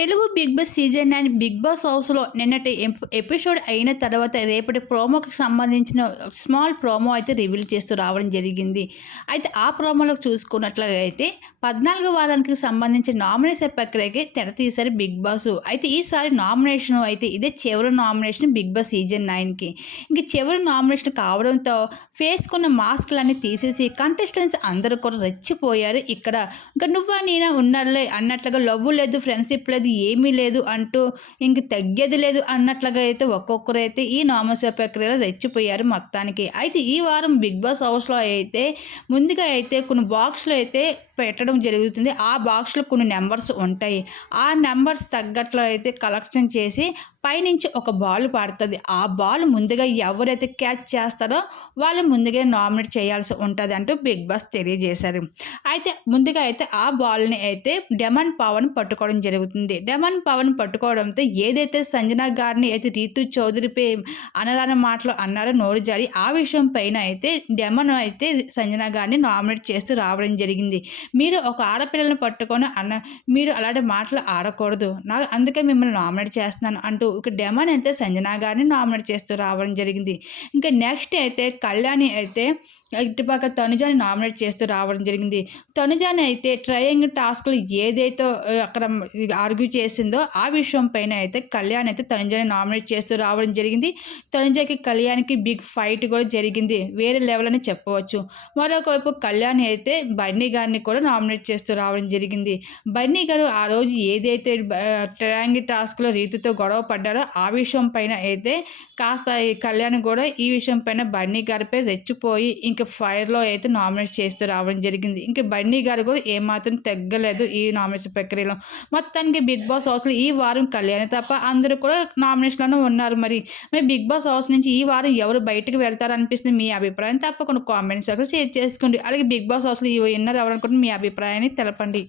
Telugu Bigg Boss season nine Bigg Boss హౌస్లో నిన్నటి episode అయిన తర్వాత రేపటి ప్రోమోకి సంబంధించిన స్మాల్ ప్రోమో అయితే రివీల్ చేస్తూ రావడం జరిగింది. అయితే ఆ ప్రోమోలో చూసుకున్నట్లయితే పద్నాలుగు వారానికి సంబంధించిన నామినేషన్ ప్రక్రియకి తెర తీశారు బిగ్ బాస్. అయితే ఈసారి నామినేషన్ అయితే ఇదే చివరి నామినేషన్ బిగ్ బాస్ సీజన్ నైన్కి. ఇంక చివరి నామినేషన్ కావడంతో ఫేస్కున్న మాస్క్లన్నీ తీసేసి కంటెస్టెంట్స్ అందరూ కూడా రెచ్చిపోయారు. ఇక్కడ ఇంకా నువ్వా నేనా ఉన్నారులే అన్నట్లుగా లవ్ లేదు ఫ్రెండ్షిప్ లేదు ఏమీ లేదు అంటూ ఇంక తగ్గేది లేదు అన్నట్లుగా అయితే ఒక్కొక్కరు అయితే ఈ నామస ప్రక్రియలో రెచ్చిపోయారు మొత్తానికి. అయితే ఈ వారం బిగ్ బాస్ హౌస్లో అయితే ముందుగా అయితే కొన్ని బాక్స్లో అయితే పెట్టడం జరుగుతుంది. ఆ బాక్స్లో కొన్ని నెంబర్స్ ఉంటాయి. ఆ నెంబర్స్ తగ్గట్లో అయితే కలెక్షన్ చేసి పైనుంచి ఒక బాల్ పడుతుంది. ఆ బాల్ ముందుగా ఎవరైతే క్యాచ్ చేస్తారో వాళ్ళు ముందుగా నామినేట్ చేయాల్సి ఉంటుంది అంటూ బిగ్ బాస్ తెలియజేశారు. అయితే ముందుగా అయితే ఆ బాల్ని అయితే డెమన్ పవన్ పట్టుకోవడం జరుగుతుంది. డెమన్ పవన్ పట్టుకోవడంతో ఏదైతే సంజన గారిని అయితే రీతు చౌదరిపై అనరాని మాటలు అన్నారో నోరు జారి ఆ విషయం పైన అయితే డెమన్ అయితే సంజన గారిని నామినేట్ చేస్తూ రావడం జరిగింది. మీరు ఒక ఆడపిల్లని పట్టుకొని అన్న మీరు అలాంటి మాటలు ఆడకూడదు. నాకు అందుకే మిమ్మల్ని నామినేట్ చేస్తున్నాను అంటూ ఒక డెమన్ అయితే సంజన గారిని నామినేట్ చేస్తూ రావడం జరిగింది. ఇంకా నెక్స్ట్ అయితే కళ్యాణి అయితే ఇటుపక్క తనుజాని నామినేట్ చేస్తూ రావడం జరిగింది. తనుజాని అయితే ట్రయాంగిల్ టాస్క్లు ఏదైతే అక్కడ ఆర్గ్యూ చేసిందో ఆ విషయం పైన అయితే కళ్యాణ్ అయితే తనుజాని నామినేట్ చేస్తూ రావడం జరిగింది. తనుజాకి కళ్యాణ్కి బిగ్ ఫైట్ కూడా జరిగింది. వేరే లెవెల్ అని చెప్పవచ్చు. మరొకవైపు కళ్యాణ్ అయితే బన్నీ గారిని కూడా నామినేట్ చేస్తూ రావడం జరిగింది. బన్నీ గారు ఆ రోజు ఏదైతే ట్రయాంగిల్ టాస్క్లో రీతితో గొడవ పడ్డారో ఆ విషయం పైన అయితే కాస్త ఈ కళ్యాణ్ కూడా ఈ విషయం పైన బన్నీ గారిపై రెచ్చిపోయి ఇంక ఇంకా ఫైర్లో అయితే నామినేట్ చేస్తూ రావడం జరిగింది. ఇంక బన్నీ గారు కూడా ఏమాత్రం తగ్గలేదు ఈ నామినేషన్ ప్రక్రియలో. మొత్తానికి బిగ్ బాస్ హౌస్లో ఈ వారం కళ్యాణి తప్ప అందరూ కూడా నామినేషన్లోనే ఉన్నారు మరి. మరి బిగ్ బాస్ హౌస్ నుంచి ఈ వారం ఎవరు బయటకు వెళ్తారనిపిస్తుంది మీ అభిప్రాయం తప్పకుండా కామెంట్స్ షేర్ చేసుకోండి. అలాగే బిగ్ బాస్ హౌస్లో ఈ విన్నర్ ఎవరనుకుంటే మీ అభిప్రాయాన్ని తెలపండి.